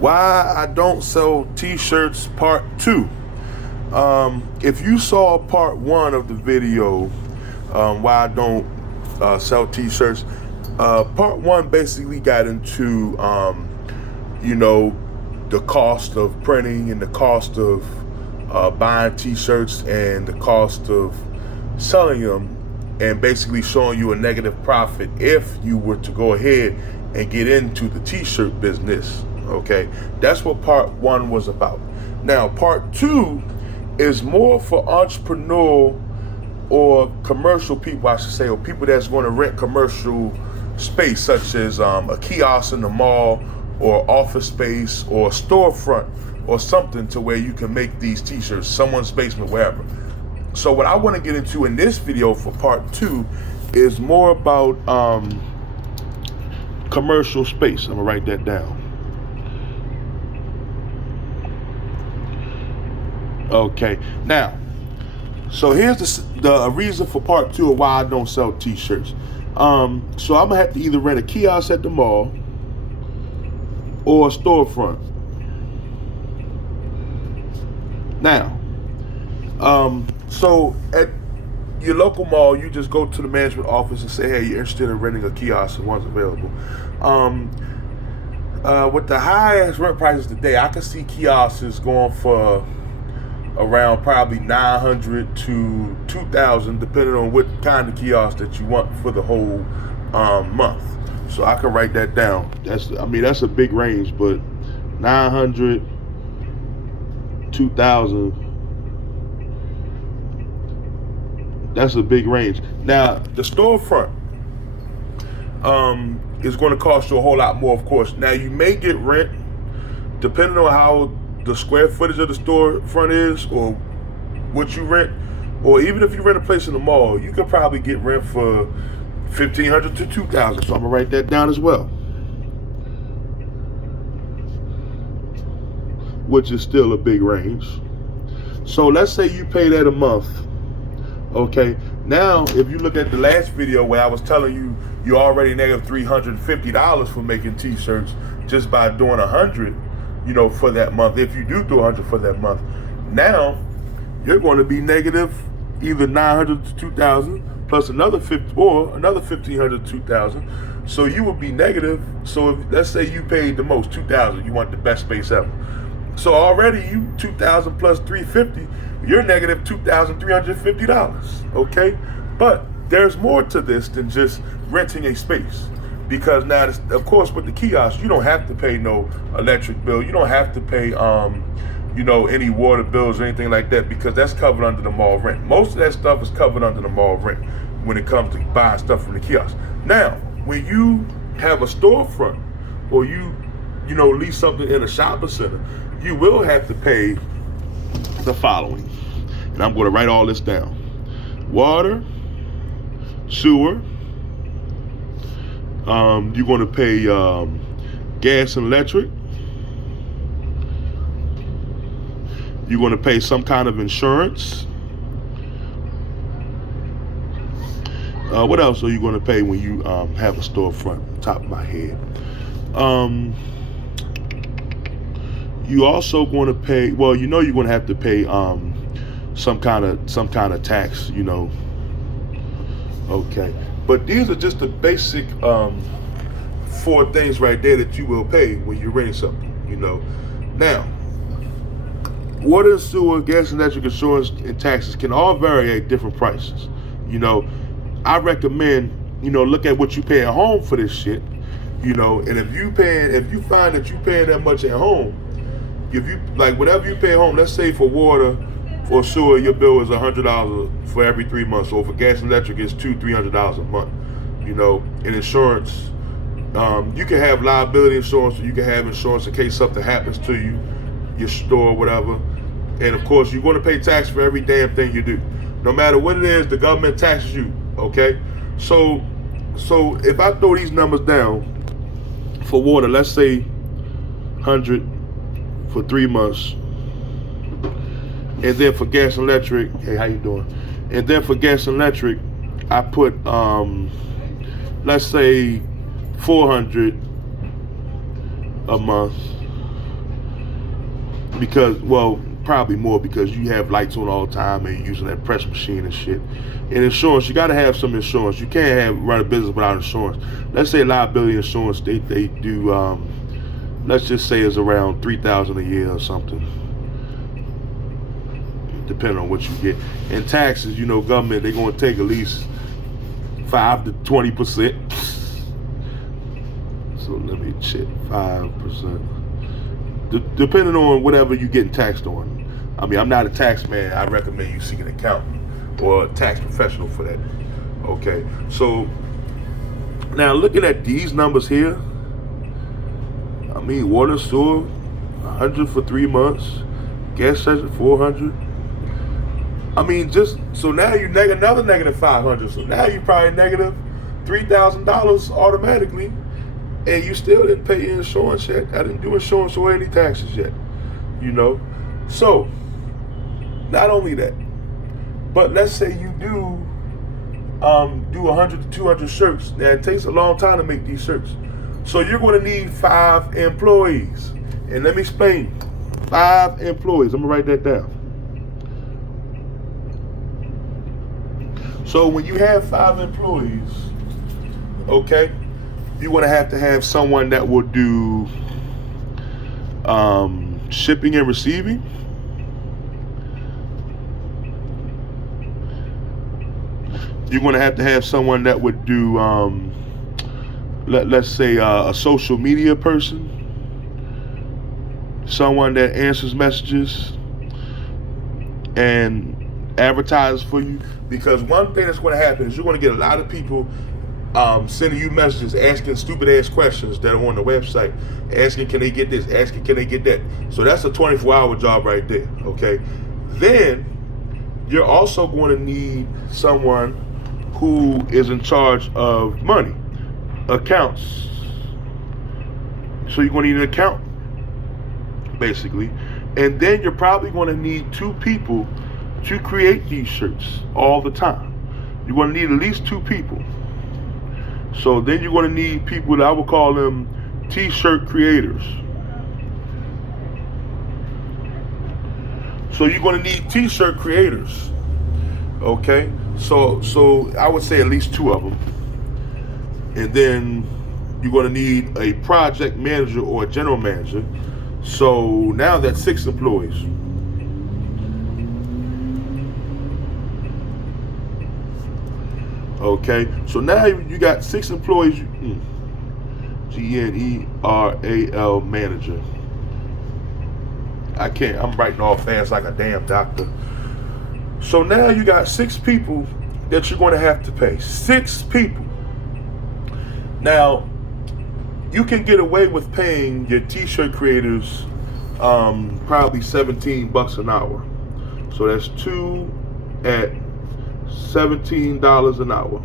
Why I don't sell t-shirts part 2. If you saw part 1 of the video, why I don't sell t-shirts, part 1 basically got into you know, the cost of printing and the cost of buying t-shirts and the cost of selling them, and basically showing you a negative profit if you were to go ahead and get into the t-shirt business. Okay, that's what part 1 was about. Now part 2 is more for entrepreneurial or commercial people, I should say, or people that's going to rent commercial space, such as a kiosk in the mall or office space or storefront or something, to where you can make these t-shirts, someone's basement, wherever. So what I want to get into in this video for part 2 is more about commercial space. I'm gonna write that down. Okay, now, so here's the reason for part 2 of why I don't sell t-shirts. So I'm gonna have to either rent a kiosk at the mall or a storefront. Now, so at your local mall, you just go to the management office and say, hey, you're interested in renting a kiosk and one's available. With the highest rent prices today, I can see kiosks going for around probably $900 to $2,000, depending on what kind of kiosk that you want for the whole month. So I can write that down. That's a big range, but $900, $2,000. That's a big range. Now, the storefront is going to cost you a whole lot more, of course. Now, you may get rent, depending on how the square footage of the storefront is or what you rent. Or even if you rent a place in the mall, you could probably get rent for $1,500 to $2,000. So I'm going to write that down as well, which is still a big range. So let's say you pay that a month. Okay, now if you look at the last video where I was telling you you're already negative $350 for making t-shirts just by doing 100, for that month. If you do 100 for that month, now you're going to be negative either $900 to $2,000 plus another $1,500 to $2,000. So you would be negative. So if, let's say you paid the most, $2,000, you want the best space ever. So already you $2,000 plus $350, you're negative $2,350. Okay, but there's more to this than just renting a space, because now, of course, with the kiosk, you don't have to pay no electric bill. You don't have to pay any water bills or anything like that, because that's covered under the mall rent. Most of that stuff is covered under the mall rent when it comes to buying stuff from the kiosk. Now, when you have a storefront or you lease something in a shopping center, you will have to pay the following. And I'm going to write all this down. Water, sewer, you're going to pay gas and electric. You're going to pay some kind of insurance. What else are you going to pay when you have a storefront? Top of my head. You also going to pay. Well, you're going to have to pay some kind of tax. Okay, but these are just the basic 4 things right there that you will pay when you're renting something. Now, water, sewer, gas, and electric, insurance, and taxes can all vary at different prices. I recommend look at what you pay at home for this shit. And if you find that you paying that much at home, if you whatever you pay at home, let's say for water or sewer, your bill is $100 for every 3 months. So for gas and electric, it's $200-300 a month. And insurance, you can have liability insurance, or you can have insurance in case something happens to you, your store, whatever. And of course, you're going to pay tax for every damn thing you do. No matter what it is, the government taxes you. Okay, so if I throw these numbers down for water, let's say 100 for 3 months, and then for gas and electric, hey, how you doing? And then for gas and electric, I put let's say 400 a month. because, well, probably more because you have lights on all the time and you're using that press machine and shit. And insurance, you got to have some insurance. You can't run a business without insurance. Let's say liability insurance, they do, let's just say it's around $3,000 a year or something, depending on what you get. And taxes, you know, government, they're going to take at least 5 to 20%. So let me check, 5%. Depending on whatever you're getting taxed on. I mean, I'm not a tax man. I recommend you seek an accountant or a tax professional for that. Okay, so now looking at these numbers here, I mean, water, sewer, 100 for 3 months, gas station, 400. I mean, just, so now you another negative 500. So now you probably negative $3,000 automatically. And you still didn't pay your insurance yet. I didn't do insurance or any taxes yet, you know. So, not only that, but let's say you do 100 to 200 shirts. Now, it takes a long time to make these shirts. So you're going to need 5 employees. And let me explain. 5 employees. I'm going to write that down. So when you have 5 employees, okay, you're going to have someone that will do shipping and receiving. You're going to have someone that would do, let's say, a social media person. Someone that answers messages and advertises for you. Because one thing that's going to happen is you're going to get a lot of people sending you messages, asking stupid ass questions that are on the website, asking can they get this, asking can they get that. So that's a 24-hour job right there, okay? Then you're also going to need someone who is in charge of money, accounts. So you're going to need an accountant, basically. And then you're probably going to need 2 people to create these shirts all the time. You're going to need at least 2 people. So then you're going to need people that I would call them t-shirt creators. So you're going to need t-shirt creators. Okay? So I would say at least 2 of them. And then you're going to need a project manager or a general manager. So now that's 6 employees. Okay, so now you got 6 employees. General manager. I can't, I'm writing all fast like a damn doctor. So now you got 6 people that you're going to have to pay. 6 people. Now, you can get away with paying your t-shirt creators probably $17 an hour. So that's 2 at $17 an hour.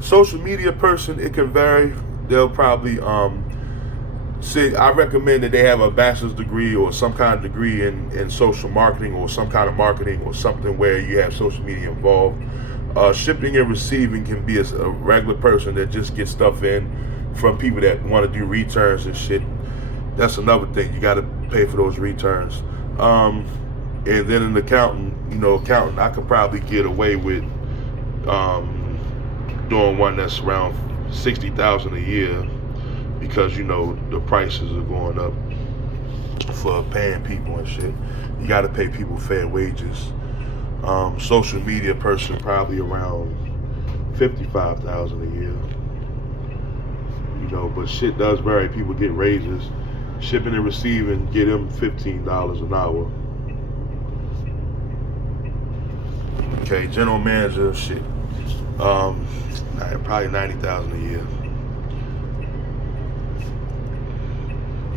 Social media person, it can vary. They'll probably say, I recommend that they have a bachelor's degree or some kind of degree in social marketing or some kind of marketing or something where you have social media involved. Shipping and receiving can be a regular person that just gets stuff in from people that want to do returns and shit. That's another thing. You got to pay for those returns. And then an accountant, I could probably get away with doing one that's around $60,000 a year because the prices are going up for paying people and shit. You got to pay people fair wages. Social media person probably around $55,000 a year. But shit does vary. People get raises. Shipping and receiving, get them $15 an hour. Okay, general manager, shit. Probably $90,000 a year.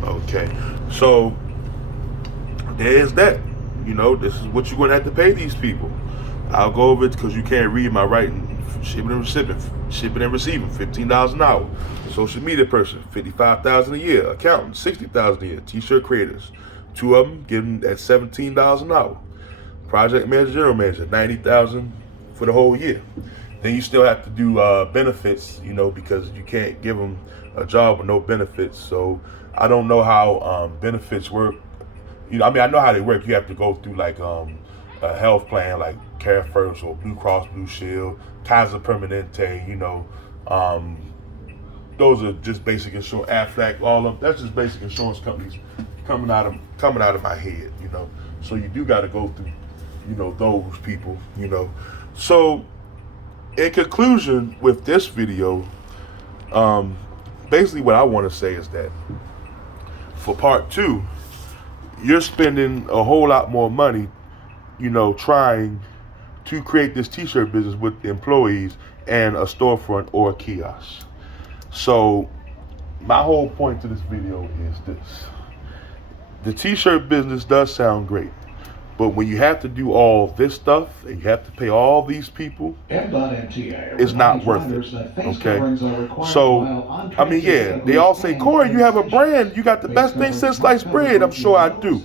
Okay, so there's that. This is what you're gonna have to pay these people. I'll go over it because you can't read my writing. Shipping and receiving, $15 an hour. Social media person, $55,000 a year. Accountant, $60,000 a year. T-shirt creators, 2 of them getting at $17 an hour. Project manager, general manager, $90,000 for the whole year. Then you still have to do benefits, you know, because you can't give them a job with no benefits. So I don't know how benefits work. You know, I mean, I know how they work. You have to go through like a health plan, like Care First or Blue Cross Blue Shield, Kaiser Permanente. You know, those are just basic insurance. Aflac, all of them. That's just basic insurance companies coming out of my head. You know, so you do got to go through, you know, those people. You know, so in conclusion with this video, basically what I want to say is that for part 2, you're spending a whole lot more money, you know, trying to create this t-shirt business with the employees and a storefront or a kiosk. So my whole point to this video is this: the t-shirt business does sound great, but when you have to do all this stuff and you have to pay all these people, it's not worth it. Okay? So, I mean, yeah, they all say, Corey, you have a brand. You got the best thing since sliced bread. I'm sure I do.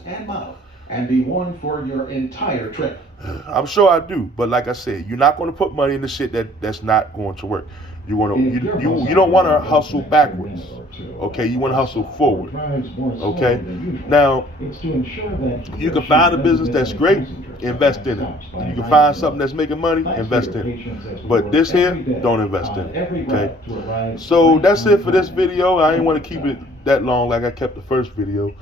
And be worn for your entire trip. I'm sure I do. But like I said, you're not going to put money in the shit that's not going to work. You want to you don't want to hustle backwards. Okay, you want to hustle forward. Okay, now you can find a business that's great, invest in it. You can find something that's making money, invest in it. But this here, don't invest in it. Okay, so that's it for this video. I didn't want to keep it that long like I kept the first video.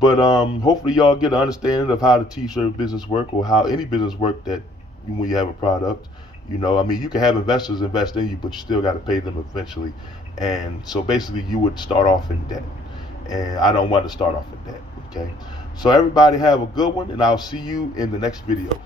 But hopefully y'all get an understanding of how the t-shirt business work, or how any business work that when you have a product. You know, I mean, you can have investors invest in you, but you still got to pay them eventually. And so basically you would start off in debt. And I don't want to start off in debt, okay? So everybody have a good one, and I'll see you in the next video.